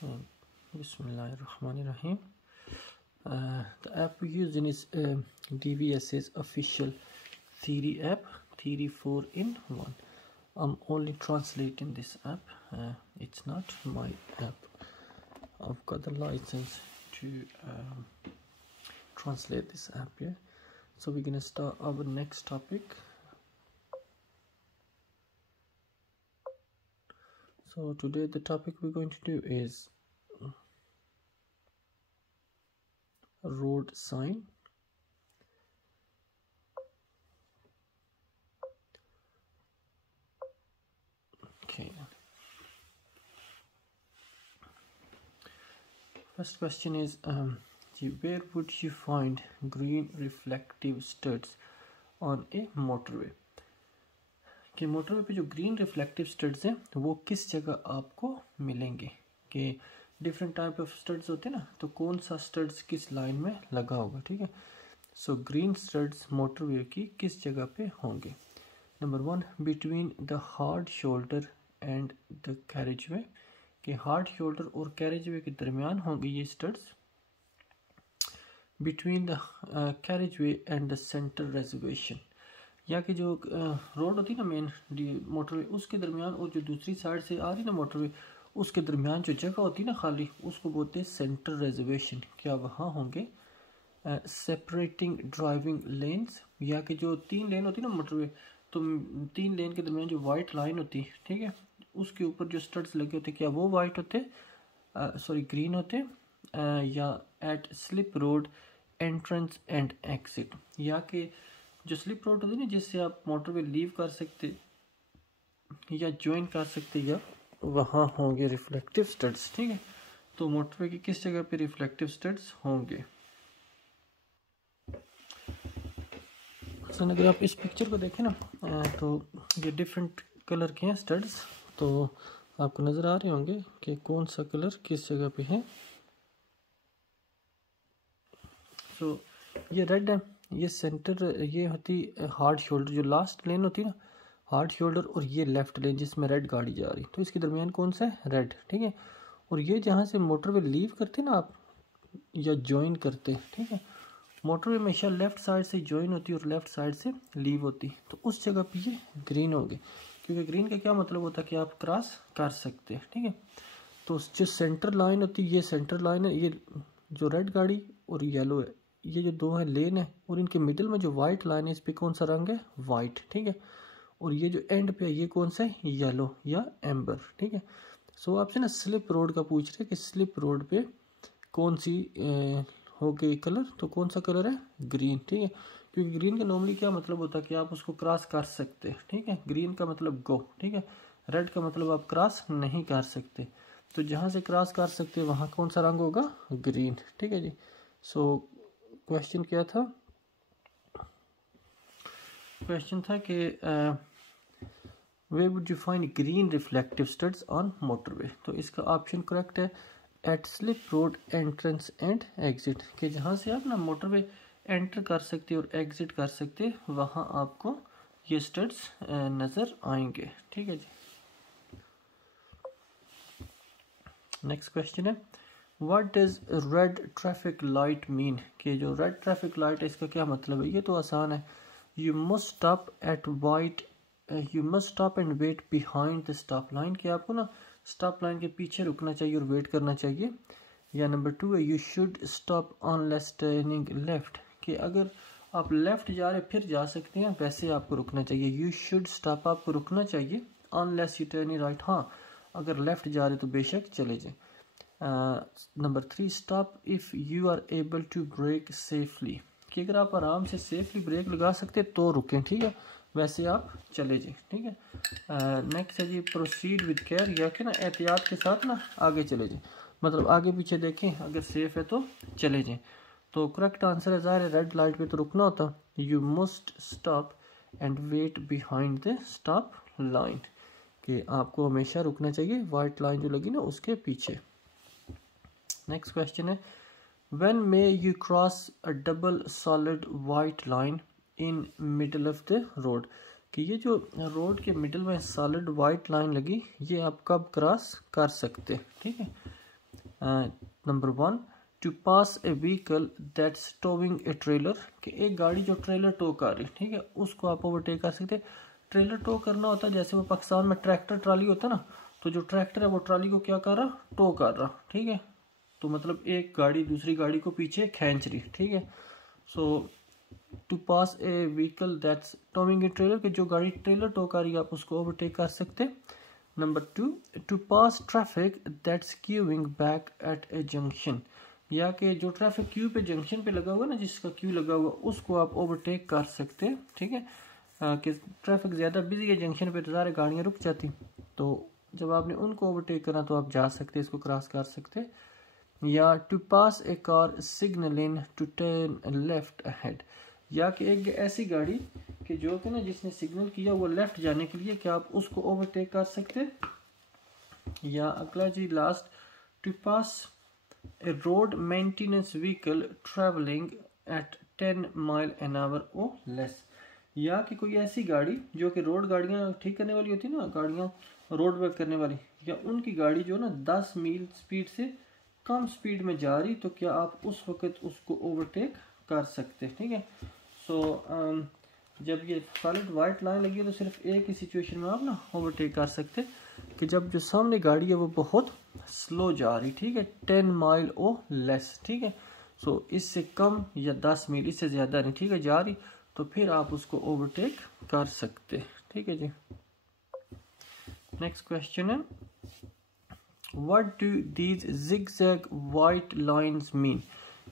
Bismillahirrahmanirrahim. The app we use is DVSA's official Theory app, Theory 4 in 1. I'm only translating this app. It's not my app. I've got the license to translate this app here. So we're gonna start our next topic. So today the topic we're going to do is road sign. Okay. First question is where would you find green reflective studs on a motorway? कि motorway पे जो green reflective studs हैं वो किस जगह आपको मिलेंगे, कि डिफरेंट टाइप ऑफ स्टड्स होते हैं ना, तो कौन सा स्टड्स किस लाइन में लगा होगा. ठीक है, सो ग्रीन स्टड्स मोटरवे की किस जगह पे होंगे. Number 1, between the hard shoulder and the carriageway, कि हार्ड शोल्डर और कैरेजवे के दरमियान होंगे ये studs. Between the carriageway and the centre reservation, या कि जो रोड होती है ना मेन मोटरवे, उसके दरमियान और जो दूसरी साइड से आ रही ना मोटरवे, उसके दरमियान जो जगह होती है ना खाली, उसको बोलते हैं सेंटर रिजर्वेशन. क्या वहाँ होंगे सेपरेटिंग ड्राइविंग लेन्स, या कि जो 3 लेन होती है ना मोटरवे, तो 3 लेन के दरमियान जो वाइट लाइन होती है, ठीक है, उसके ऊपर जो स्टड्स लगे होते, क्या वो वाइट होते ग्रीन होते, या at slip road entrance and exit, या कि जो स्लिप रोड होती है ना जिससे आप मोटरवे लीव कर सकते या ज्वाइन कर सकते, या वहाँ होंगे रिफ्लेक्टिव स्टड्स. ठीक है, तो मोटरवे की किस जगह पे रिफ्लेक्टिव स्टड्स होंगे. अगर आप इस पिक्चर को देखें ना, तो ये डिफरेंट कलर के हैं स्टड्स, तो आपको नज़र आ रहे होंगे कि कौन सा कलर किस जगह पे है. तो ये रेड है, ये सेंटर, ये होती हार्ड शोल्डर, जो लास्ट लेन होती है ना हार्ड शोल्डर, और ये लेफ्ट लेन जिसमें रेड गाड़ी जा रही, तो इसके दरमियान कौन सा है, रेड. ठीक है, और ये जहाँ से मोटरवे लीव करते ना आप या ज्वाइन करते, ठीक है, मोटरवे हमेशा लेफ्ट साइड से ज्वाइन होती है और लेफ्ट साइड से लीव होती, तो उस जगह पे ये ग्रीन होंगे, क्योंकि ग्रीन का क्या मतलब होता है कि आप क्रॉस कर सकते हैं. ठीक है, तो जो सेंटर लाइन होती है, ये सेंटर लाइन है, ये जो रेड गाड़ी और येलो है, ये जो दो है लेन है, और इनके मिडिल में जो वाइट लाइन है, इस पे कौन सा रंग है, वाइट. ठीक है, और ये जो एंड पे है ये कौन सा है, येलो या एम्बर. ठीक है, सो आपसे ना स्लिप रोड का पूछ रहे कि स्लिप रोड पे कौन सी हो गई कलर, तो कौन सा कलर है, ग्रीन. ठीक है, क्योंकि ग्रीन का नॉर्मली क्या मतलब होता है कि आप उसको क्रॉस कर सकते हैं. ठीक है, ग्रीन का मतलब गो. ठीक है, रेड का मतलब आप क्रॉस नहीं कर सकते, तो जहाँ से क्रॉस कर सकते हैं वहाँ कौन सा रंग होगा, ग्रीन. ठीक है जी. सो क्वेश्चन क्या था, क्वेश्चन था कि where would you find green reflective studs on motorway. तो इसका ऑप्शन करेक्ट है at slip road entrance and exit, कि जहाँ से आप ना मोटरवे एंटर कर सकते और एग्जिट कर सकते, वहाँ आपको ये स्टड्स नज़र आएंगे. ठीक है जी. नेक्स्ट क्वेश्चन है what does red traffic light mean, कि जो रेड ट्रैफिक लाइट है इसका क्या मतलब है. ये तो आसान है, you must stop at white, you must stop and wait behind the stop line, कि आपको ना स्टॉप लाइन के पीछे रुकना चाहिए और वेट करना चाहिए. या नंबर 2 है you should stop unless turning left, कि अगर आप लेफ्ट जा रहे फिर जा सकते हैं, वैसे आपको रुकना चाहिए. यू शुड स्टॉप, आपको रुकना चाहिए, अनलेस यू टर्न राइट, हाँ अगर लेफ्ट जा रहे तो बेशक चले जाए. Number 3 stop if you are able to brake safely, कि अगर आप आराम से सेफली ब्रेक लगा सकते तो रुकें. ठीक है, वैसे आप चले जाएं. ठीक है, नेक्स्ट है जी प्रोसीड विद केयर, या कि ना एहतियात के साथ ना आगे चले जाएं, मतलब आगे पीछे देखें, अगर सेफ है तो चले जाएं. तो करेक्ट आंसर है, ज़ाहिर है रेड लाइट पे तो रुकना होता, you must stop and wait behind the stop line, कि आपको हमेशा रुकना चाहिए वाइट लाइन जो लगी ना उसके पीछे. नेक्स्ट क्वेश्चन है when may you cross a double solid white line in middle of the road, कि ये जो रोड के मिडल में सॉलिड वाइट लाइन लगी, ये आप कब क्रॉस कर सकते. ठीक है, number 1, to pass a vehicle that's towing a trailer, कि एक गाड़ी जो ट्रेलर टो कर रही, ठीक है, उसको आप ओवरटेक कर सकते। ट्रेलर टो करना होता है जैसे वो पाकिस्तान में ट्रैक्टर ट्राली होता है ना, तो जो ट्रैक्टर है वो ट्राली को क्या कर रहा, टो कर रहा, ठीक है। तो मतलब एक गाड़ी दूसरी गाड़ी को पीछे खींच रही, ठीक है। So to pass a vehicle that's towing a trailer, कि जो गाड़ी ट्रेलर टो कर रही है आप उसको ओवरटेक कर सकते। Number 2, to pass traffic that's queuing back at a junction, या कि जो ट्रैफिक क्यू पे जंक्शन पे लगा हुआ ना, जिसका क्यू लगा हुआ उसको आप ओवरटेक कर सकते हैं, ठीक है। कि ट्रैफिक ज़्यादा बिजी है जंक्शन पे तो सारी गाड़ियाँ रुक जाती, तो जब आपने उनको ओवरटेक करना तो आप जा सकते, इसको क्रॉस कर सकते। या to pass a car signalling to turn left ahead, या कि एक ऐसी गाड़ी कि जो कि ना जिसने सिग्नल किया वो लेफ्ट जाने के लिए, क्या आप उसको ओवरटेक कर सकते। या अगला जी last, to pass a road maintenance vehicle travelling at 10 mile an hour or less, या कि कोई ऐसी गाड़ी जो कि रोड गाड़ियाँ ठीक करने वाली होती है ना, गाड़ियाँ रोड वर्क करने वाली, या उनकी गाड़ी जो ना 10 मील स्पीड से कम स्पीड में जा रही, तो क्या आप उस वक्त उसको ओवरटेक कर सकते, ठीक है। सो जब ये सॉलिड वाइट लाइन लगी है तो सिर्फ एक ही सिचुएशन में आप ना ओवरटेक कर सकते, कि जब जो सामने गाड़ी है वो बहुत स्लो जा रही, ठीक है, 10 माइल ओ लेस, ठीक है। सो इससे कम या 10 मील, इससे ज़्यादा नहीं, ठीक है, जा रही, तो फिर आप उसको ओवरटेक कर सकते, ठीक है जी। नेक्स्ट क्वेश्चन है, what do these zigzag white lines mean,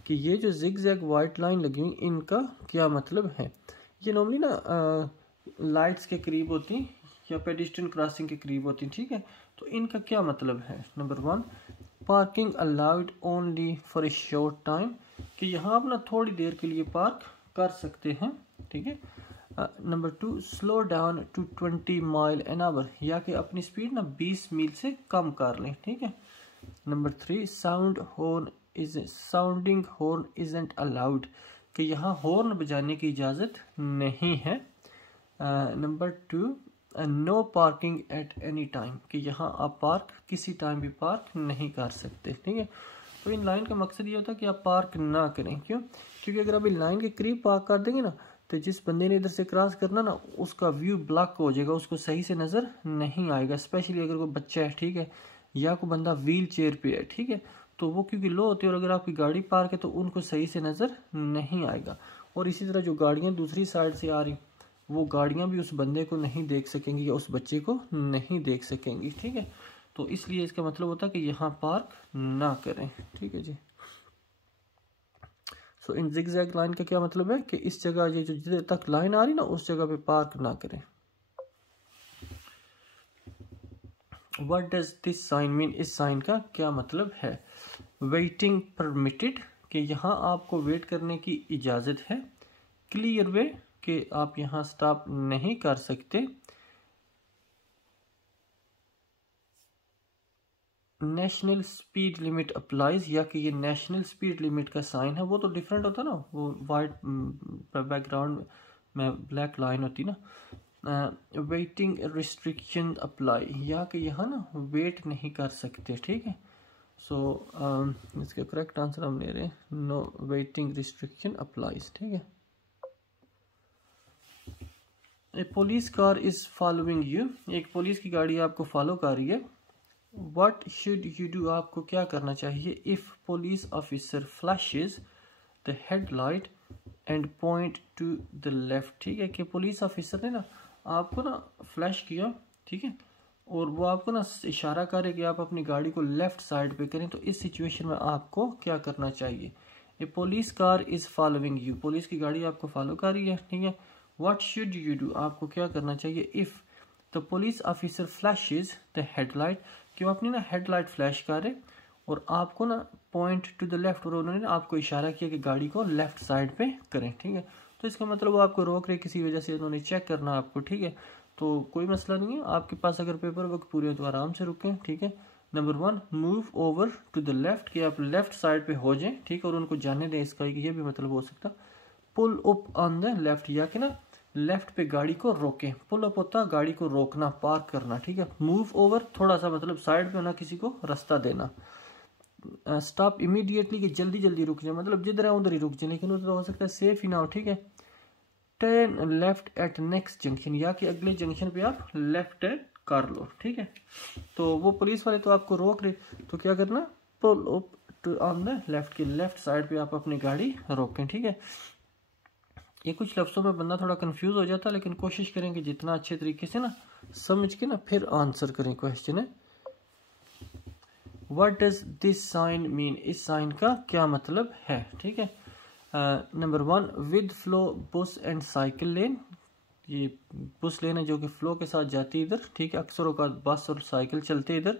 कि ये जो जिगजैग वाइट लाइन लगी हुई इनका क्या मतलब है। ये नॉर्मली ना लाइट्स के करीब होती या पेडिस्ट्रियन क्रॉसिंग के करीब होती, ठीक है। तो इनका क्या मतलब है। Number 1, parking allowed only for a short time, कि यहाँ आप ना थोड़ी देर के लिए पार्क कर सकते हैं, ठीक है। Number 2, slow down to 20 mile an hour, या कि अपनी स्पीड ना 20 मील से कम कर लें, ठीक है। Number 3, sounding horn isn't allowed, कि यहाँ हॉर्न बजाने की इजाज़त नहीं है। Number 2, no parking at any time, कि यहाँ आप पार्क किसी टाइम भी पार्क नहीं कर सकते, ठीक है। तो इन लाइन का मकसद ये होता है कि आप पार्क ना करें, क्यों, क्योंकि अगर आप इन लाइन के करीब पार्क कर देंगे ना, तो जिस बंदे ने इधर से क्रॉस करना ना उसका व्यू ब्लॉक हो जाएगा, उसको सही से नज़र नहीं आएगा, स्पेशली अगर कोई बच्चा है, ठीक है, या कोई बंदा व्हील चेयर पे है, ठीक है, तो वो क्योंकि लो होती है, और अगर आपकी गाड़ी पार्क है तो उनको सही से नज़र नहीं आएगा। और इसी तरह जो गाड़ियाँ दूसरी साइड से आ रही, वो गाड़ियाँ भी उस बंदे को नहीं देख सकेंगी या उस बच्चे को नहीं देख सकेंगी, ठीक है। तो इसलिए इसका मतलब होता है कि यहाँ पार्क ना करें, ठीक है जी। सो इन जिगजैग लाइन का क्या मतलब है कि इस जगह ये जो जिधर तक लाइन आ रही ना उस जगह पे पार्क ना करें। What does this sign mean, इस साइन का क्या मतलब है। वेटिंग परमिटेड, कि यहाँ आपको वेट करने की इजाज़त है। क्लियर वे, कि आप यहाँ स्टॉप नहीं कर सकते। नेशनल स्पीड लिमिट अप्लाइज, या कि ये नेशनल स्पीड लिमिट का साइन है, वो तो डिफरेंट होता ना, वो वाइट बैकग्राउंड में ब्लैक लाइन होती ना। वेटिंग रिस्ट्रिक्शन अप्लाई, या कि यहाँ ना वेट नहीं कर सकते, ठीक है। सो इसका करेक्ट आंसर हम ले रहे हैं नो वेटिंग रिस्ट्रिक्शन अप्लाइज, ठीक है। A police car is following you, एक पुलिस की गाड़ी आपको फॉलो कर रही है। What should you do, आपको क्या करना चाहिए। If police officer flashes the headlight and point to the left, ठीक है, कि पुलिस ऑफिसर ने ना आपको ना फ्लैश किया, ठीक है, और वो आपको ना इशारा करे कि आप अपनी गाड़ी को लेफ्ट साइड पे करें, तो इस सिचुएशन में आपको क्या करना चाहिए। A police car is following you, police की गाड़ी आपको फॉलो कर रही है, ठीक है। व्हाट शुड यू डू, आपको क्या करना चाहिए। If the police officer flashes the headlight, कि वो अपनी ना हेडलाइट फ्लैश करे और आपको ना पॉइंट टू द लेफ्ट, और उन्होंने ना आपको इशारा किया कि गाड़ी को लेफ्ट साइड पे करें, ठीक है। तो इसका मतलब वो आपको रोक रहे किसी वजह से, उन्होंने चेक करना आपको, ठीक है। तो कोई मसला नहीं है, आपके पास अगर पेपर वर्क पूरे हैं तो आराम से रुकें, ठीक है। Number 1, move over to the left, कि आप लेफ्ट साइड पे हो जाएं, ठीक है, और उनको जाने दें, इसका ये भी मतलब हो सकता। Pull up on the left, या कि ना लेफ्ट पे गाड़ी को रोकें। पुल अप होता गाड़ी को रोकना, पार्क करना, ठीक है। मूव ओवर थोड़ा सा मतलब साइड पे होना, किसी को रास्ता देना। स्टॉप इमीडिएटली कि जल्दी जल्दी रुक जाए, मतलब जिधर है उधर ही रुक जाए, लेकिन उधर हो सकता है सेफ ही ना हो, ठीक है। Turn left eight next junction, या कि अगले जंक्शन पे आप लेफ्ट टर्न कर लो, ठीक है। तो वो पुलिस वाले तो आपको रोक रहे, तो क्या करना, pull up to on the left, की लेफ्ट साइड पे आप अपनी गाड़ी रोकें, ठीक है। ये कुछ लफ्ज़ों में बंदा थोड़ा कंफ्यूज हो जाता है, लेकिन कोशिश करेंगे जितना अच्छे तरीके से ना समझ के ना फिर आंसर करें। क्वेश्चन है what does this sign mean, इस साइन का क्या मतलब है, ठीक है। Number 1 with flow bus and cycle lane, ये बस लेन है जो कि फ्लो के साथ जाती है इधर, ठीक है। अक्सर औकात बस और साइकिल चलते इधर।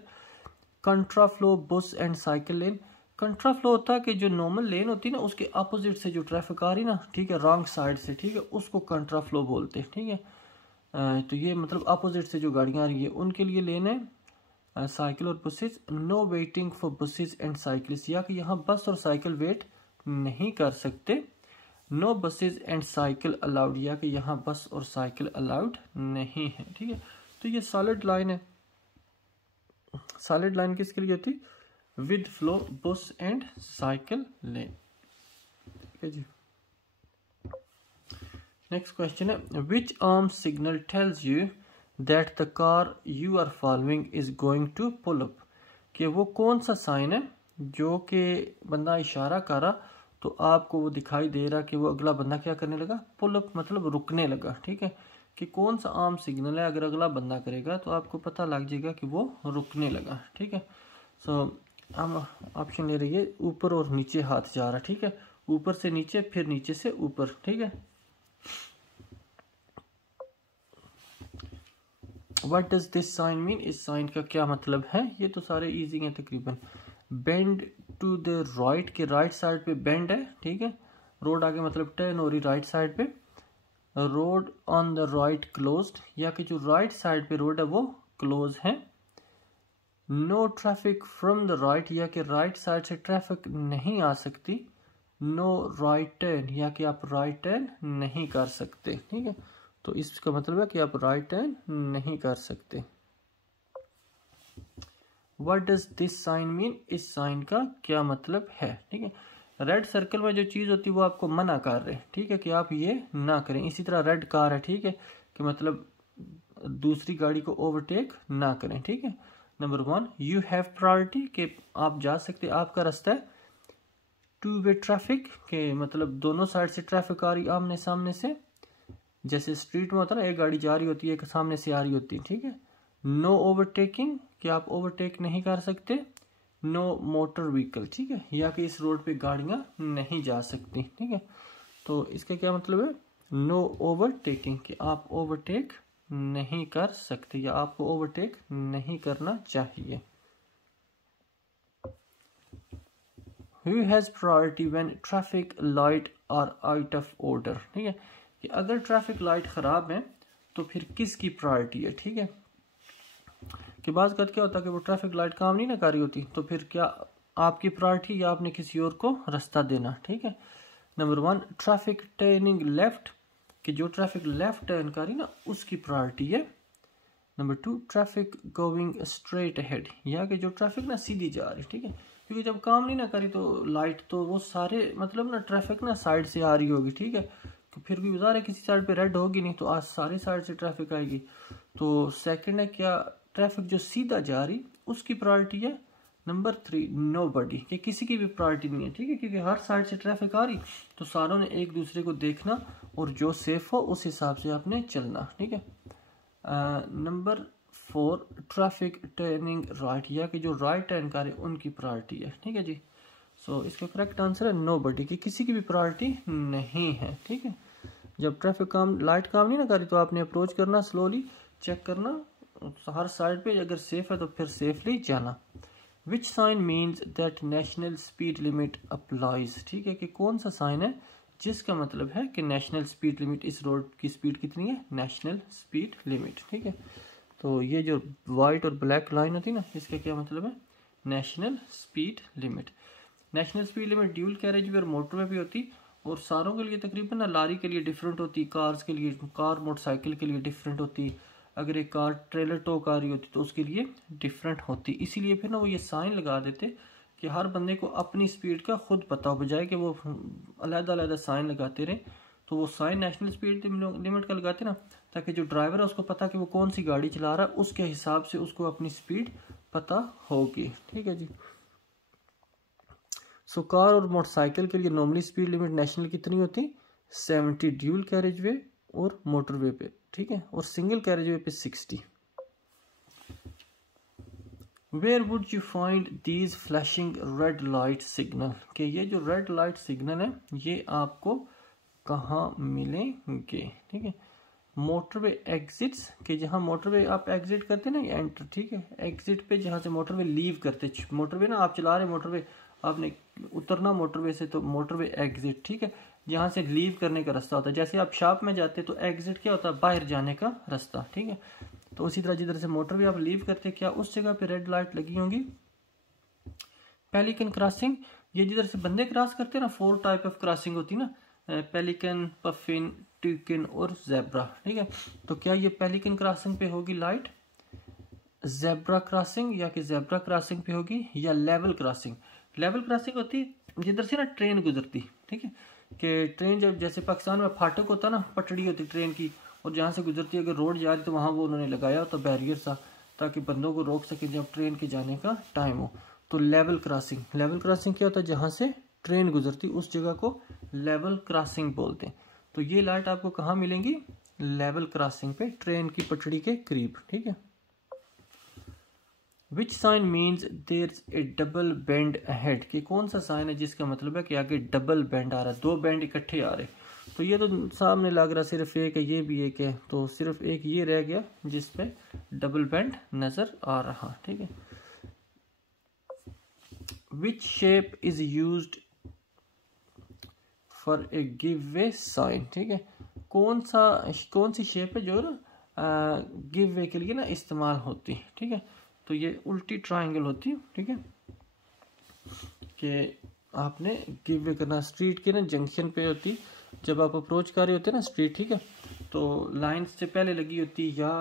कंट्रा flow bus and cycle lane, कंट्रा flow होता है कि जो नॉर्मल लेन होती है ना उसके अपोजिट से जो ट्रैफिक आ रही ना, ठीक है, रॉन्ग साइड से, ठीक है, उसको कंट्रा फ्लो बोलते हैं, ठीक है। तो ये मतलब अपोजिट से जो गाड़ियाँ आ रही है उनके लिए लेन है साइकिल और buses. No waiting for buses and cycles, या कि यहाँ बस और साइकिल वेट नहीं कर सकते। No buses and cycle allowed, या कि यहाँ बस और साइकिल अलाउड नहीं है, ठीक है। तो ये सॉलिड लाइन है। सॉलिड लाइन किसके लिए होती, with flow bus and cycle lane, ठीक है जी। नेक्स्ट क्वेश्चन है which arm signal tells you that the car you are following is going to pull up, कि वो कौन सा साइन है जो कि बंदा इशारा कर रहा तो आपको वो दिखाई दे रहा कि वो अगला बंदा क्या करने लगा, पुल अप मतलब रुकने लगा, ठीक है। कि कौन सा आर्म सिग्नल है, अगर अगला बंदा करेगा तो आपको पता लग जाएगा कि वो रुकने लगा, ठीक है। सो हम ऑप्शन ले रही है ऊपर और नीचे हाथ जा रहा, ठीक है, ऊपर से नीचे फिर नीचे से ऊपर, ठीक है। What does this sign mean, इस साइन का क्या मतलब है, ये तो सारे इजी हैं तकरीबन। बेंड टू द राइट, के राइट साइड पे बेंड है, ठीक है, रोड आगे मतलब टर्न हो रही राइट साइड पे। Road on the right closed, या कि जो राइट साइड पे रोड है वो क्लोज है। No traffic from the right, या कि राइट साइड से ट्रैफिक नहीं आ सकती। नो राइट टर्न, या कि आप राइट टर्न नहीं कर सकते, ठीक है। तो इसका मतलब है कि आप राइट टर्न नहीं कर सकते। What does this sign mean, इस साइन का क्या मतलब है, ठीक है। रेड सर्कल में जो चीज़ होती है वो आपको मना कर रहे हैं, ठीक है, कि आप ये ना करें। इसी तरह रेड कार है, ठीक है, कि मतलब दूसरी गाड़ी को ओवरटेक ना करें, ठीक है। नंबर 1 यू हैव प्रायोरिटी, कि आप जा सकते, आपका रास्ता है। टू वे ट्रैफिक, के मतलब दोनों साइड से ट्रैफिक आ रही आमने सामने से, जैसे स्ट्रीट में होता है ना, एक गाड़ी जा रही होती है एक सामने से आ रही होती है, ठीक है। नो ओवरटेकिंग, कि आप ओवरटेक नहीं कर सकते। नो मोटर व्हीकल, ठीक है, या कि इस रोड पे गाड़ियां नहीं जा सकती, ठीक है। तो इसका क्या मतलब है, नो ओवरटेकिंग, कि आप ओवरटेक नहीं कर सकते या आपको ओवरटेक नहीं करना चाहिए। Who has priority when traffic light are out of order, ठीक है, कि अगर ट्रैफिक लाइट ख़राब है तो फिर किसकी प्रायोरिटी है, ठीक है। कि बात कर क्या होता है कि वो ट्रैफिक लाइट काम नहीं ना कर रही होती, तो फिर क्या आपकी प्रायोरिटी या आपने किसी और को रास्ता देना, ठीक है। नंबर 1 ट्रैफिक टर्निंग लेफ्ट, कि जो ट्रैफिक लेफ्ट टर्न कर रही ना उसकी प्रायोरिटी है। Number 2 traffic going straight ahead, या कि जो ट्रैफिक ना सीधी जा रही, ठीक है, क्योंकि जब काम नहीं ना करी तो लाइट तो वो सारे मतलब ना ट्रैफिक ना साइड से आ रही होगी, ठीक है, तो फिर भी ज़ाहिर है किसी साइड पे रेड होगी नहीं, तो आज सारी साइड से ट्रैफिक आएगी। तो सेकंड है क्या, ट्रैफिक जो सीधा जा रही उसकी प्रायोरिटी है। नंबर 3 नोबडी, कि किसी की भी प्रायोरिटी नहीं है, ठीक है, क्योंकि हर साइड से ट्रैफिक आ रही तो सारों ने एक दूसरे को देखना और जो सेफ हो उस हिसाब से आपने चलना, ठीक है। नंबर 4 ट्रैफिक टर्निंग राइट, या कि जो राइट टर्न करे उनकी प्रायोरिटी है, ठीक है जी। सो इसका करेक्ट आंसर है नोबडी, कि किसी की भी प्रायोरिटी नहीं है, ठीक है। जब ट्रैफिक काम लाइट काम नहीं ना करे तो आपने अप्रोच करना, स्लोली चेक करना हर साइड पे, अगर सेफ है तो फिर सेफली जाना। Which sign means that national speed limit applies, ठीक है, कि कौन सा साइन है जिसका मतलब है कि नेशनल स्पीड लिमिट, इस रोड की स्पीड कितनी है, नेशनल स्पीड लिमिट, ठीक है। तो ये जो वाइट और ब्लैक लाइन होती है ना इसका क्या मतलब है, national speed limit. National speed limit dual carriage भी और मोटर में भी होती, और सारों के लिए तकरीबन ना लारी के लिए डिफरेंट होती, कार्स के लिए, कार मोटरसाइकिल के लिए डिफरेंट होती, अगर एक कार ट्रेलर टो आ रही होती तो उसके लिए डिफरेंट होती। इसीलिए फिर ना वो ये साइन लगा देते कि हर बंदे को अपनी स्पीड का खुद पता हो, बजाय कि वो अलग-अलग साइन लगाते रहे। तो वो साइन नेशनल स्पीड लिमिट का लगाते ना, ताकि जो ड्राइवर है उसको पता कि वो कौन सी गाड़ी चला रहा है, उसके हिसाब से उसको अपनी स्पीड पता होगी। ठीक है जी। सो कार और मोटरसाइकिल के लिए नॉर्मली स्पीड लिमिट नेशनल कितनी होती? 70 ड्यूल कैरेज वे और मोटरवे पे, ठीक है, और सिंगल कैरेज वे पे 60। Where would you find these flashing red light signal, कि ये जो रेड लाइट सिग्नल है ये आपको कहाँ मिलेंगे? ठीक है, मोटरवे एग्जिट्स, कि जहाँ मोटरवे आप एग्जिट करते हैं ना, एंटर, ठीक है, एग्जिट पे जहाँ से मोटरवे लीव करते, मोटरवे ना आप चला रहे मोटरवे, आपने उतरना मोटरवे से, तो मोटरवे एग्जिट, ठीक है, जहाँ से लीव करने का रास्ता होता है। जैसे आप शॉप में जाते तो एग्जिट क्या होता है? बाहर जाने का रास्ता, ठीक है। तो उसी तरह जिधर से मोटरवे आप लीव करते, क्या उस जगह पे रेड लाइट लगी होंगी? पेलिकन क्रॉसिंग, ये जिधर से बंदे क्रॉस करते हैं ना, 4 टाइप ऑफ क्रॉसिंग होती है ना, पेलिकन, पफिन, ट्यूकिन और जेब्रा, ठीक है। तो क्या ये पेलिकन क्रॉसिंग पे होगी लाइट, जेब्रा क्रॉसिंग या कि जेब्रा क्रॉसिंग पे होगी, या लेवल क्रॉसिंग? लेवल क्रॉसिंग होती है जिधर से ना ट्रेन गुजरती, ठीक है, कि ट्रेन जब जैसे पाकिस्तान में फाटक होता ना, पटड़ी होती ट्रेन की, और जहाँ से गुजरती है अगर रोड जा रही तो वहाँ वो उन्होंने लगाया होता बैरियर सा, ताकि बंदों को रोक सके जब ट्रेन के जाने का टाइम हो। तो लेवल क्रॉसिंग, लेवल क्रॉसिंग क्या होता है? जहाँ से ट्रेन गुजरती उस जगह को लेवल क्रॉसिंग बोलते हैं। तो ये लाइट आपको कहाँ मिलेंगी? लेवल क्रॉसिंग पे, ट्रेन की पटड़ी के करीब, ठीक है। Which sign means there a double bend ahead, कि कौन सा साइन है जिसका मतलब है कि आगे डबल बेंड आ रहा है, 2 बेंड इकट्ठे आ रहे। तो ये तो सामने लग रहा सिर्फ एक है, ये भी एक है, तो सिर्फ एक ये रह गया जिसपे डबल बेंड नजर आ रहा, ठीक है। Which shape is used for a give way sign, ठीक है, कौन सी शेप है जो ना गिव वे के लिए ना इस्तेमाल होती है, ठीक है। तो ये उल्टी ट्रायंगल होती है, ठीक है, कि आपने गिव वे करना, स्ट्रीट के ना जंक्शन पे होती, जब आप अप्रोच कर रहे होते हैं ना स्ट्रीट, ठीक है, तो लाइन से पहले लगी होती, या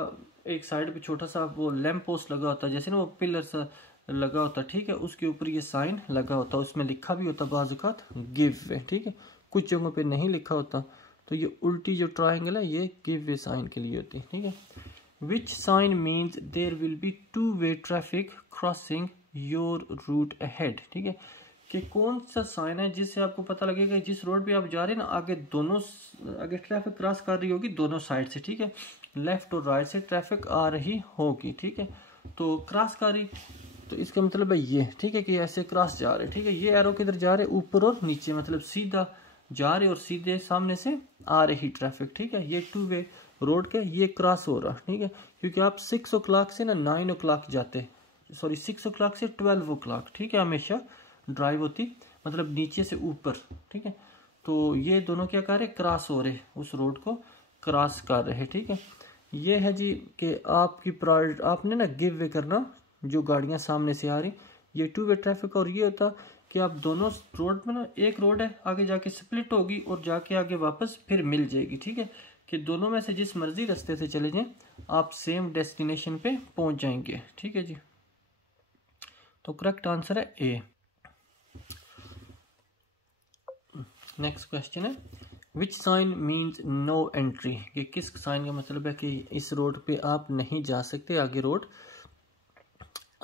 एक साइड पे छोटा सा वो लैंप पोस्ट लगा होता है, जैसे ना वो पिलर सा लगा होता, ठीक है, उसके ऊपर ये साइन लगा होता, उसमें लिखा भी होता बाज़ औक़ात गिव वे, ठीक है, कुछ जगहों पे नहीं लिखा होता। तो ये उल्टी जो ट्रायंगल है ये गिव वे साइन के लिए होती है, ठीक है। Which sign means there will be 2 way traffic crossing your route ahead, ठीक है, कि कौन सा साइन है जिससे आपको पता लगेगा जिस रोड पे आप जा रहे हैं ना, आगे ट्रैफिक क्रॉस कर रही होगी दोनों साइड से, ठीक है, लेफ्ट और राइट से ट्रैफिक आ रही होगी, ठीक है। तो क्रॉस कर रही, तो इसका मतलब है ये, ठीक है, कि ऐसे क्रॉस जा रहे, ठीक है, ये एरो किधर जा रहे? ऊपर और नीचे, मतलब सीधा जा रहे और सीधे सामने से आ रही ट्रैफिक, ठीक है। ये 2 वे रोड के ये क्रॉस हो रहा, ठीक है, क्योंकि आप 6 o'clock से ना 9 o'clock जाते, सॉरी 6 o'clock से 12 o'clock, ठीक है, हमेशा ड्राइव होती, मतलब नीचे से ऊपर, ठीक है। तो ये दोनों क्या कर रहे? क्रॉस हो रहे, उस रोड को क्रॉस कर रहे, ठीक है। ये है जी कि आपकी प्रायोरिटी, आपने ना गिव वे करना जो गाड़ियां सामने से आ रही, ये 2 वे ट्रैफिक। और ये होता कि आप दोनों रोड में ना, एक रोड है आगे जाके स्प्लिट होगी और जाके आगे वापस फिर मिल जाएगी, ठीक है, कि दोनों में से जिस मर्जी रास्ते से चले जाएं आप सेम डेस्टिनेशन पे पहुंच जाएंगे, ठीक है जी। तो करेक्ट आंसर है ए। नेक्स्ट क्वेश्चन है which sign means no entry, कि किस साइन का मतलब है कि इस रोड पे आप नहीं जा सकते, आगे रोड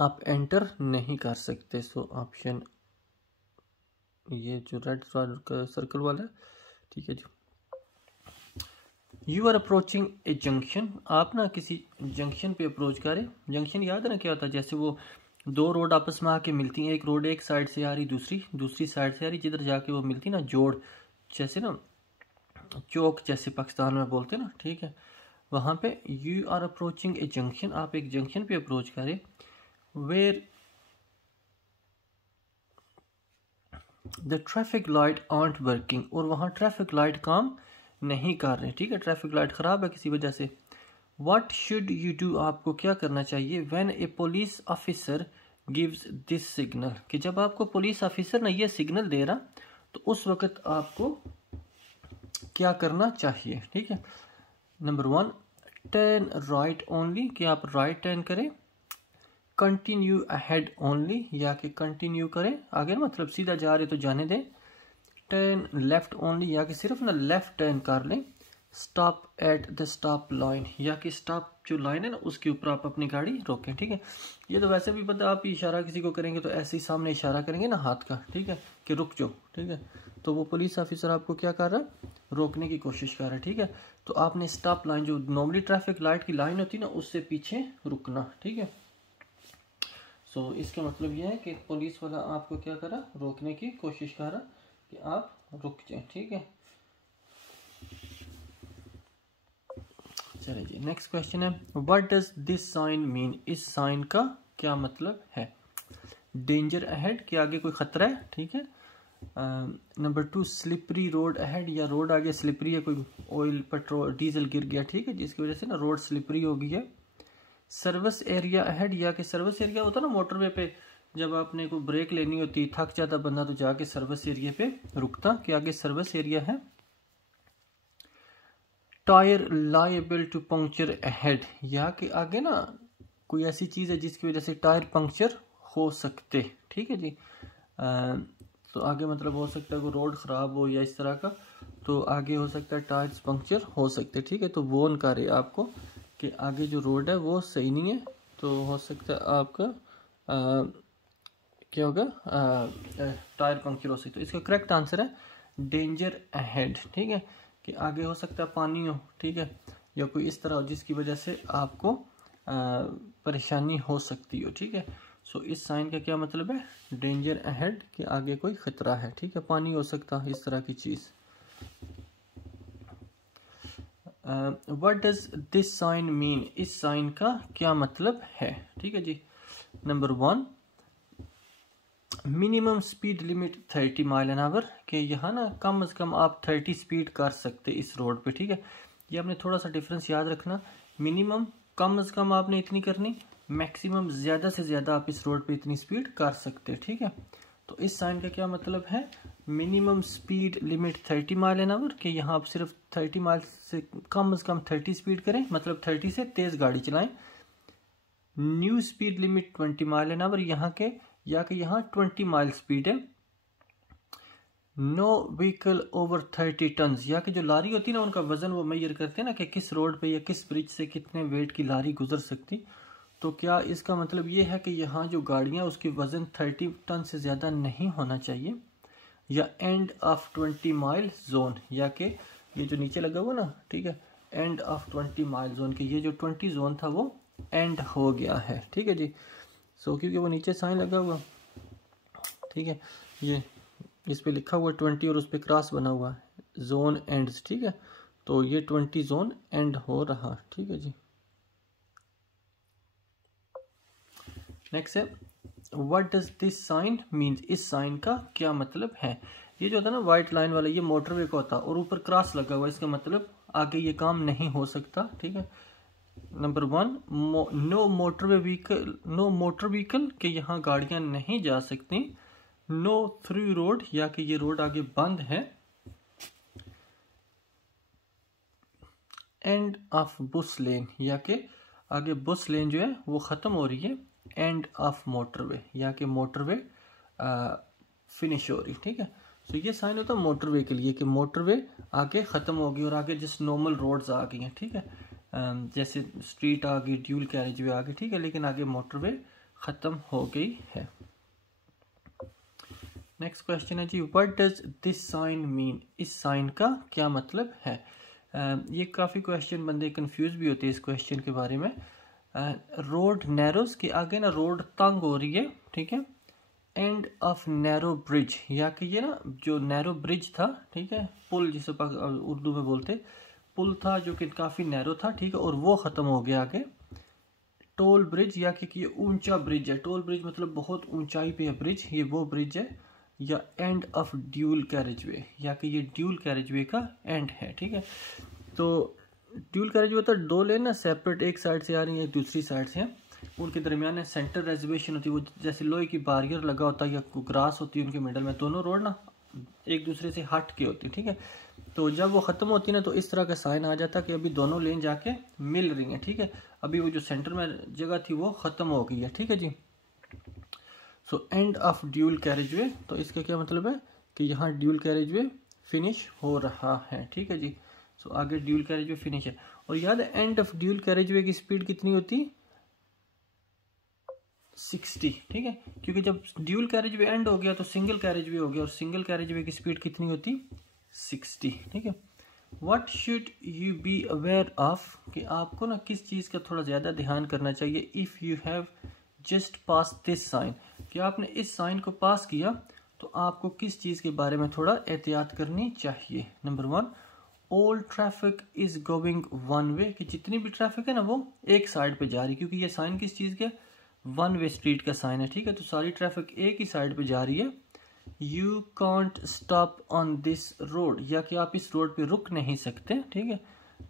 आप एंटर नहीं कर सकते। सो ऑप्शन ये जो रेड सर्कल वाला है, ठीक है जी। You are approaching a junction, आप ना किसी जंक्शन पे अप्रोच करें। जंक्शन याद है ना क्या होता है? जैसे वो 2 रोड आपस में आके मिलती हैं, एक रोड एक साइड से आ रही, दूसरी साइड से आ रही, जिधर जाके वो मिलती ना जोड़, जैसे ना चौक जैसे पाकिस्तान में बोलते हैं ना, ठीक है, वहाँ पे you are approaching a junction, आप एक जंक्शन पे अप्रोच करें where the traffic light aren't working, और वहाँ ट्रैफिक लाइट काम नहीं कर रहे, ठीक है, ट्रैफिक लाइट ख़राब है किसी वजह से। व्हाट शुड यू डू, आपको क्या करना चाहिए? When A police officer gives this signal, कि जब आपको पुलिस ऑफिसर ना ये सिग्नल दे रहा तो उस वक्त आपको क्या करना चाहिए, ठीक है। नंबर 1 टर्न राइट ओनली, कि आप राइट टर्न करें। कंटिन्यू अहेड ओनली, या कि कंटिन्यू करें आगे ना, मतलब सीधा जा रहे तो जाने दें। टर्न लेफ्ट ओनली, या कि सिर्फ ना लेफ्ट टर्न कर लें। Stop at the stop line, या कि स्टॉप जो लाइन है ना उसके ऊपर आप अपनी गाड़ी रोकें। ठीक है, ये तो वैसे भी पता, आप इशारा किसी को करेंगे तो ऐसे ही सामने इशारा करेंगे ना हाथ का, ठीक है, कि रुक जाओ। ठीक है, तो वो पुलिस ऑफिसर आपको क्या कर रहा है, रोकने की कोशिश कर रहा है। ठीक है, तो आपने स्टॉप लाइन जो नॉर्मली ट्रैफिक लाइट की लाइन होती है ना उससे पीछे रुकना। ठीक है, सो इसका मतलब यह है कि पुलिस वाला आपको क्या कर रहा, रोकने की कोशिश कर रहा कि आप रुक जाए। ठीक है, चलिए जी नेक्स्ट क्वेश्चन है, what does this sign mean, इस साइन का क्या मतलब है। डेंजर अहेड, के आगे कोई खतरा है। ठीक है, नंबर 2 स्लिपरी रोड अहेड, या रोड आगे स्लिपरी है, कोई ऑयल पेट्रोल डीजल गिर गया। ठीक है, जिसकी वजह से ना रोड स्लिपरी हो गई है। सर्विस एरिया अहेड, या कि सर्विस एरिया होता ना मोटरवे पे, जब आपने कोई ब्रेक लेनी होती, थक जाता बंदा तो जाके सर्विस एरिया पे रुकता, के आगे सर्विस एरिया है। Tyre liable to puncture ahead, या कि आगे ना कोई ऐसी चीज है जिसकी वजह से टायर पंक्चर हो सकते। ठीक है जी, तो आगे मतलब हो सकता है कोई रोड खराब हो या इस तरह का, तो आगे हो सकता है टायर्स पंक्चर हो सकते। ठीक है, तो वॉर्न करे आपको कि आगे जो रोड है वो सही नहीं है, तो हो सकता है आपका क्या होगा, टायर पंक्चर हो सकता है। इसका करेक्ट आंसर है डेंजर अहेड। ठीक है, कि आगे हो सकता है पानी हो। ठीक है, या कोई इस तरह हो जिसकी वजह से आपको परेशानी हो सकती हो। ठीक है, सो इस साइन का क्या मतलब है, डेंजर अहेड, के आगे कोई खतरा है। ठीक है, पानी हो सकता है, इस तरह की चीज। What does this sign mean, इस साइन का क्या मतलब है। ठीक है जी, number 1 minimum speed limit 30 mile an hour, के यहाँ ना कम से कम आप 30 स्पीड कर सकते इस रोड पे। ठीक है, ये आपने थोड़ा सा डिफरेंस याद रखना, मिनिमम कम से कम आपने इतनी करनी, मैक्सिमम ज्यादा से ज्यादा आप इस रोड पे इतनी स्पीड कर सकते। ठीक है, तो इस साइन का क्या मतलब है, minimum speed limit 30 mile an hour, के यहाँ आप सिर्फ 30 माइल से कम 30 स्पीड करें, मतलब 30 से तेज गाड़ी चलाएं। New speed limit 20 mile an our, यहाँ के या कि यहाँ 20 माइल स्पीड है। नो व्हीकल ओवर 30 टन, या कि जो लारी होती है ना उनका वजन वो मेजर करते हैं ना कि किस रोड पे या किस ब्रिज से कितने वेट की लारी गुजर सकती, तो क्या इसका मतलब ये है कि यहाँ जो गाड़ियाँ उसकी वजन 30 टन से ज़्यादा नहीं होना चाहिए। या एंड ऑफ 20 माइल जोन, या कि ये जो नीचे लगा हुआ ना, ठीक है, एंड ऑफ 20 माइल जोन, के ये जो 20 जोन था वो एंड हो गया है। ठीक है जी, सो क्योंकि वो नीचे साइन लगा हुआ, ठीक है, ये इस पे लिखा हुआ 20 और उस पे क्रॉस बना हुआ है, जोन एंड्स। ठीक है, तो ये 20 जोन एंड हो रहा। ठीक है जी, नेक्स्ट है what does this sign means, इस साइन का क्या मतलब है। ये जो होता है ना व्हाइट लाइन वाला, ये मोटरवे का होता है और ऊपर क्रॉस लगा हुआ, इसका मतलब आगे ये काम नहीं हो सकता। ठीक है, number 1 no motorway vehicle, no motor vehicle, के यहाँ गाड़ियां नहीं जा सकती। नो थ्रू रोड, या कि ये रोड आगे बंद है। एंड ऑफ बस लेन, या कि आगे बस लेन जो है वो खत्म हो रही है। एंड ऑफ मोटरवे, या कि मोटरवे फिनिश हो रही। ठीक है, तो ये साइन होता है मोटरवे के लिए कि मोटरवे आगे खत्म होगी और आगे जिस नॉर्मल रोड्स आ गई हैं। ठीक है, जैसे स्ट्रीट आ गई, ड्यूल कैरेज वे आ गई। ठीक है, लेकिन आगे मोटरवे खत्म हो गई है। नेक्स्ट क्वेश्चन है जी what does this sign mean, इस साइन का क्या मतलब है। ये काफ़ी क्वेश्चन बंदे कंफ्यूज भी होते हैं इस क्वेश्चन के बारे में। रोड नैरोज, के आगे ना रोड तंग हो रही है। ठीक है, एंड ऑफ नैरो ब्रिज, या कि ये ना जो नैरो ब्रिज था, ठीक है, पुल जिसे उर्दू में बोलते, पुल था जो कि काफ़ी नैरो था। ठीक है, और वो ख़त्म हो गया आगे। टोल ब्रिज, या कि ये ऊंचा ब्रिज है, टोल ब्रिज मतलब बहुत ऊंचाई पे है ब्रिज, ये वो ब्रिज है। या and of dual carriage way, या कि ये ड्यूल कैरेज वे का एंड है। ठीक है, तो ड्यूल कैरेज वे तो दो लेन ना सेपरेट, एक साइड से आ रही है एक दूसरी साइड से, उनके दरमियान है सेंटर रिजर्वेशन होती है, वो जैसे लोहे की बैरियर लगा होता है या ग्रास होती है उनके मिडल में, दोनों रोड ना एक दूसरे से हट के होती है। ठीक है, तो जब वो ख़त्म होती है ना तो इस तरह का साइन आ जाता है कि अभी दोनों लेन जाके मिल रही हैं। ठीक है, अभी वो जो सेंटर में जगह थी वो ख़त्म हो गई है, ठीक है जी। So end of dual carriageway, तो इसका क्या मतलब है कि यहाँ ड्यूल कैरेजवे फिनिश हो रहा है, ठीक है जी। सो आगे ड्यूल कैरेजवे फिनिश है। और याद है एंड ऑफ ड्यूल कैरेजवे की स्पीड कितनी होती, 60, ठीक है, क्योंकि जब ड्यूल कैरेजवे एंड हो गया तो सिंगल कैरेजवे हो गया, और सिंगल कैरेजवे की स्पीड कितनी होती, 60, ठीक है। What should you be aware of, कि आपको ना किस चीज़ का थोड़ा ज़्यादा ध्यान करना चाहिए। If you have just pass this sign, कि आपने इस साइन को पास किया तो आपको किस चीज़ के बारे में थोड़ा एहतियात करनी चाहिए। Number 1, all traffic is going one way, कि जितनी भी ट्रैफिक है ना वो एक साइड पे जा रही, क्योंकि ये साइन किस चीज़ का, वन वे स्ट्रीट का साइन है, ठीक है, तो सारी ट्रैफिक एक ही साइड पे जा रही है। You can't stop on this road, या कि आप इस रोड पे रुक नहीं सकते, ठीक है,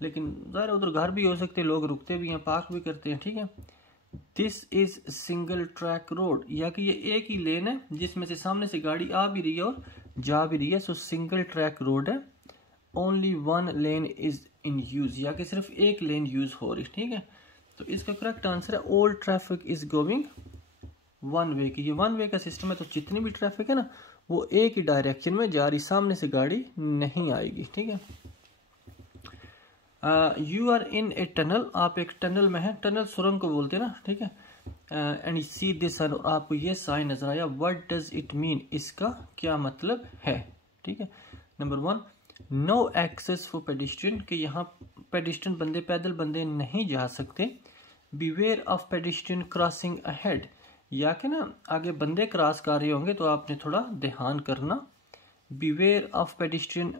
लेकिन ज़ाहिर उधर घर भी हो सकते, लोग रुकते भी हैं, पार्क भी करते हैं, ठीक है। This is single track road, या कि ये एक ही लेन है जिसमें से सामने से गाड़ी आ भी रही है और जा भी रही है, सो सिंगल ट्रैक रोड है। Only one lane is in use, या कि सिर्फ एक लेन यूज हो रही, ठीक है। तो इसका करेक्ट आंसर है all traffic is going one way, कि ये वन वे का सिस्टम है, तो जितनी भी ट्रैफिक है ना वो एक ही डायरेक्शन में जा रही, सामने से गाड़ी नहीं आएगी, ठीक है। You are in a tunnel, आप एक टनल में है, टनल सुरंग को बोलते हैं ना, ठीक है। And you see this sign, और आपको ये साइन नजर आया, व्हाट डज इट मीन, इसका क्या मतलब है, ठीक है। Number 1, no access for pedestrian, कि यहाँ पेडिस्ट्रियन बंदे, पैदल बंदे नहीं जा सकते। Beware of pedestrian crossing ahead, या कि ना आगे बंदे क्रॉस कर रहे होंगे तो आपने थोड़ा ध्यान करना। Beware of pedestrian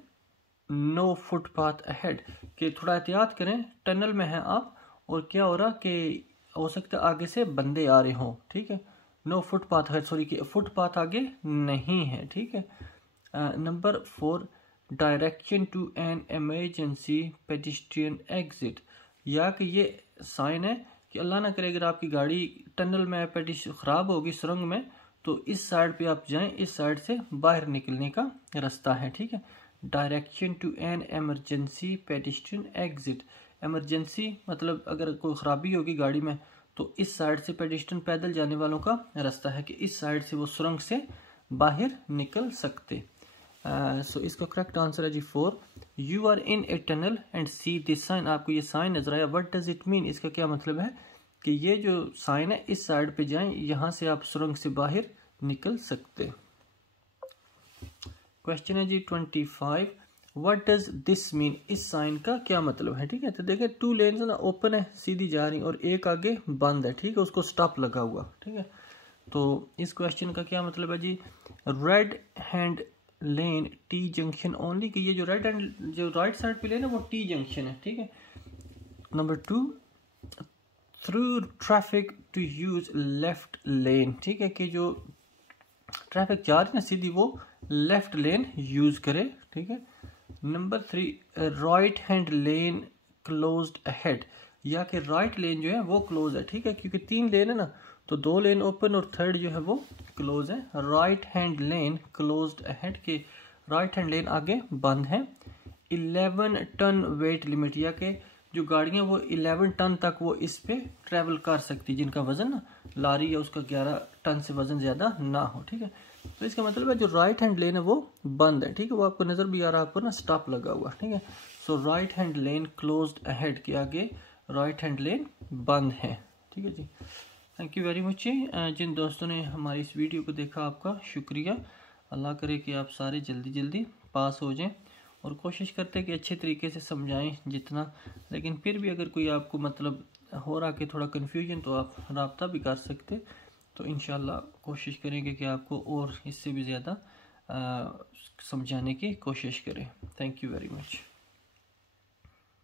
no footpath ahead, कि थोड़ा एहतियात करें, टनल में हैं आप और क्या हो रहा कि हो सकता है आगे से बंदे आ रहे हों, ठीक है। नो फुटपाथ है, सॉरी कि फुटपाथ आगे नहीं है, ठीक है। Number 4, direction to an emergency pedestrian exit, या कि ये साइन है कि अल्लाह ना करे अगर आपकी गाड़ी टनल में ख़राब होगी सुरंग में, तो इस साइड पे आप जाएं, इस साइड से बाहर निकलने का रास्ता है, ठीक है। Direction to an emergency pedestrian exit, emergency मतलब अगर कोई ख़राबी होगी गाड़ी में तो इस साइड से पेडिस्ट्रियन पैदल जाने वालों का रास्ता है कि इस साइड से वो सुरंग से बाहर निकल सकते। सो इसका करेक्ट आंसर है जी 4, you are in a tunnel and see this sign, आपको ये साइन नजर आया, व्हाट डज इट मीन, इसका क्या मतलब है कि ये जो साइन है इस साइड पे जाएं, यहाँ से आप सुरंग से बाहर निकल सकते। क्वेश्चन है जी 25, व्हाट डज दिस मीन, इस साइन का क्या मतलब है, ठीक है। तो देखिए 2 लेन्स ना ओपन है, सीधी जा रही, और एक आगे बंद है, ठीक है, उसको स्टॉप लगा हुआ, ठीक है। तो इस क्वेश्चन का क्या मतलब है जी, right hand lane T junction only, कि ये जो रेड हैंड जो राइट साइड पे लेन है वो टी जंक्शन है, ठीक है। Number 2, through traffic to use left lane, ठीक है, कि जो ट्रैफिक जा रही है ना सीधी वो लेफ्ट लेन यूज करे, ठीक है। नंबर 3, राइट हैंड लेन क्लोज्ड अहेड, या कि राइट लेन जो है वो क्लोज है, ठीक है, क्योंकि 3 लेन है ना, तो 2 लेन ओपन और थर्ड जो है वो क्लोज है। राइट हैंड लेन क्लोज्ड अहेड, के राइट हैंड लेन आगे बंद है। 11 टन वेट लिमिट, या कि जो गाड़ियां वो 11 टन तक वो इस पे ट्रेवल कर सकती, जिनका वजन ना लारी या उसका 11 टन से वजन ज्यादा ना हो, ठीक है। तो इसका मतलब है जो राइट हैंड लेन है वो बंद है, ठीक है, वो आपको नजर भी आ रहा है, आपको ना स्टॉप लगा हुआ, ठीक है। सो राइट हैंड लेन क्लोज्ड अहेड, के आगे राइट हैंड लेन बंद है, ठीक है जी। थैंक यू वेरी मच जी। जिन दोस्तों ने हमारी इस वीडियो को देखा आपका शुक्रिया। अल्लाह करे कि आप सारे जल्दी जल्दी पास हो जाएं, और कोशिश करते हैं कि अच्छे तरीके से समझाएं जितना, लेकिन फिर भी अगर कोई आपको मतलब हो रहा कि थोड़ा कन्फ्यूजन, तो आप रब्ता भी कर सकते, तो इंशाल्लाह कोशिश करेंगे कि आपको और इससे भी ज़्यादा समझाने की कोशिश करें। Thank you very much.